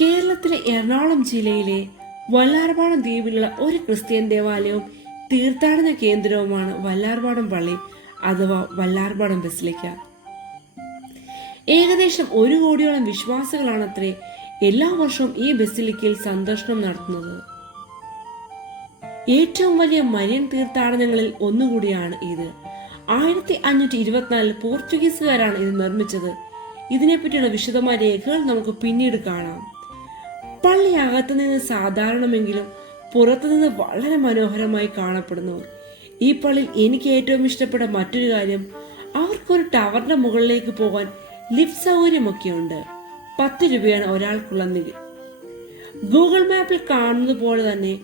കേരളത്തിലെ എറണാകുളം ജില്ലയിലെ വല്ലാർപാടം ദ്വീപിലുള്ള ഒരു ക്രിസ്ത്യൻ ദേവാലയവും തീർത്ഥാടന കേന്ദ്രവുമാണ് വല്ലാർപാടം പള്ളി അഥവാ വല്ലാർപാടം ബസിലിക്ക. ഏകദേശം 1 കോടിയോളം വിശ്വാസികളാണത്രേ എല്ലാ വർഷവും ഈ ബസിലിക്കയിൽ സന്ദർശനം നടത്തുന്നത്. ഏറ്റവും വലിയ മരിയൻ തീർത്ഥാടനങ്ങളിൽ ഒന്നുകൂടിയാണ് ഇത്. 1524 പോർച്ചുഗീസുകാരാണ് ഇത് നിർമ്മിച്ചത്. ഇതിനെപ്പറ്റിയുള്ള വിശദമായ രേഖകൾ നമുക്ക് പിന്നീട് കാണാം. പള്ളി അകത്തുനിന്ന് സാധാരണമെങ്കിലും പുറത്തുനിന്ന് വളരെ മനോഹരമായി കാണപ്പെടുന്നു. ഈ പള്ളിയിൽ എനിക്ക് ഏറ്റവും ഇഷ്ടപ്പെട്ട മറ്റൊരു കാര്യം, അവർക്കൊരു ടവറിന്റെ മുകളിലേക്ക് പോകാൻ ലിഫ്റ്റ് സൗകര്യമൊക്കെയുണ്ട്. 10 രൂപയാണ് ഒരാൾക്കുള്ള നികുതി. ഗൂഗിൾ മാപ്പിൽ കാണുന്നത് പോലെ തന്നെ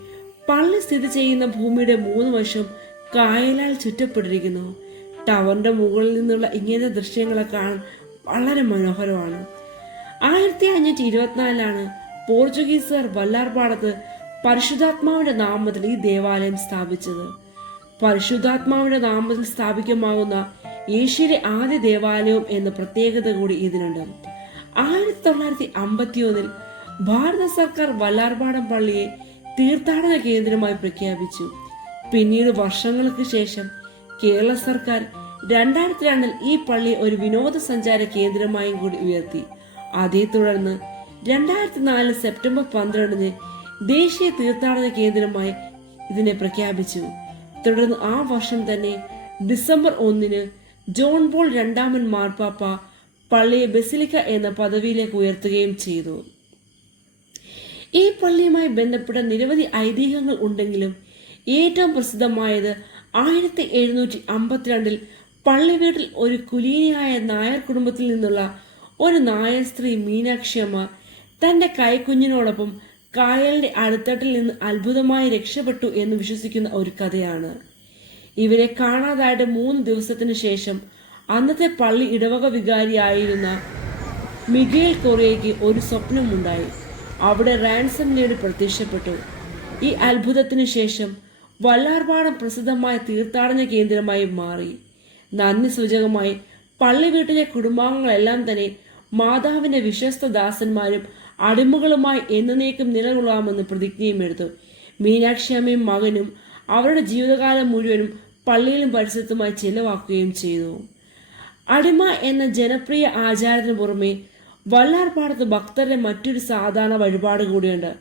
പള്ളി സ്ഥിതി ചെയ്യുന്ന ഭൂമിയുടെ 3 വശം കായലാൽ ചുറ്റപ്പെട്ടിരിക്കുന്നു. ടവറിന്റെ മുകളിൽ നിന്നുള്ള ഇങ്ങനത്തെ ദൃശ്യങ്ങളെ കാണാൻ വളരെ മനോഹരമാണ്. 1524 പോർച്ചുഗീസുകാർ വല്ലാർപാടത്ത് പരിശുദ്ധാത്മാവിന്റെ നാമത്തിൽ ഈ ദേവാലയം സ്ഥാപിച്ചത്. പരിശുദ്ധാത്മാവിന്റെ നാമത്തിൽ സ്ഥാപിക്കമാകുന്ന ഏഷ്യയിലെ ആദ്യ ദേവാലയം എന്ന പ്രത്യേകത കൂടി ഇതിനുണ്ട്. 1951 ഭാരത സർക്കാർ വല്ലാർപാടം പള്ളിയെ തീർത്ഥാടന കേന്ദ്രമായി പ്രഖ്യാപിച്ചു. പിന്നീട് വർഷങ്ങൾക്ക് ശേഷം കേരള സർക്കാർ 2002 ഈ പള്ളിയെ ഒരു വിനോദസഞ്ചാര കേന്ദ്രമായും കൂടി ഉയർത്തി. അതേ തുടർന്ന് 2004 സെപ്റ്റംബർ 12 ദേശീയ തീർത്ഥാടന കേന്ദ്രമായി ഇതിനെ പ്രഖ്യാപിച്ചു. തുടർന്ന് ആ വർഷം തന്നെ ഡിസംബർ 1 ജോൺ പോൾ 2 മാർപ്പാപ്പ പള്ളിയെ ബസിലിക്ക എന്ന പദവിയിലേക്ക് ഉയർത്തുകയും ചെയ്തു. ഈ പള്ളിയുമായി ബന്ധപ്പെട്ട നിരവധി ഐതിഹ്യങ്ങൾ ഉണ്ടെങ്കിലും ഏറ്റവും പ്രസിദ്ധമായത് 1752 പള്ളി വീട്ടിൽ ഒരു കുലീനയായ നായർ കുടുംബത്തിൽ നിന്നുള്ള ഒരു നായർ സ്ത്രീ മീനാക്ഷിയമ്മ തന്റെ കൈക്കുഞ്ഞിനോടൊപ്പം കായലിന്റെ അടിത്തട്ടിൽ നിന്ന് അത്ഭുതമായി രക്ഷപ്പെട്ടു എന്ന് വിശ്വസിക്കുന്ന ഒരു കഥയാണ്. ഇവരെ കാണാതായിട്ട് 3 ദിവസത്തിന് ശേഷം അന്നത്തെ പള്ളി ഇടവക വികാരിയായിരുന്ന മിഗേൽ കൊറിയയ്ക്ക് ഒരു സ്വപ്നമുണ്ടായി. അവിടെ റാൻസം നേടി പ്രത്യക്ഷപ്പെട്ടു. ഈ അത്ഭുതത്തിന് ശേഷം വല്ലാർപാടം പ്രസിദ്ധമായ തീർത്ഥാടന കേന്ദ്രമായി മാറി. നന്ദി സൂചകമായി പള്ളി വീട്ടിലെ കുടുംബാംഗങ്ങളെല്ലാം തന്നെ മാതാവിന്റെ വിശ്വസ്ത ദാസന്മാരും അടിമകളുമായി എന്നേക്കും നിലകൊള്ളാമെന്ന് പ്രതിജ്ഞയും എടുത്തു. മീനാക്ഷിയമ്മയും മകനും അവരുടെ ജീവിതകാലം മുഴുവനും പള്ളിയിലും പരിസരത്തുമായി ചെലവാക്കുകയും ചെയ്തു. അടിമ എന്ന ജനപ്രിയ ആചാരത്തിന് പുറമെ വല്ലാർപാടത്ത് ഭക്തരുടെ മറ്റൊരു സാധാരണ വഴിപാട് കൂടിയുണ്ട്.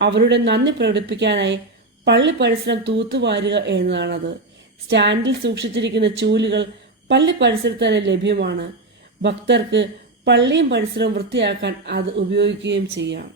അവരുടെ നന്ദി പ്രകടിപ്പിക്കാനായി പള്ളി പരിസരം തൂത്തുവാരുക എന്നതാണത്. സ്റ്റാൻഡിൽ സൂക്ഷിച്ചിരിക്കുന്ന ചൂലുകൾ പള്ളി പരിസരത്ത് തന്നെ ലഭ്യമാണ്. ഭക്തർക്ക് പള്ളിയും പരിസരവും വൃത്തിയാക്കാൻ അത് ഉപയോഗിക്കുകയും ചെയ്യാം.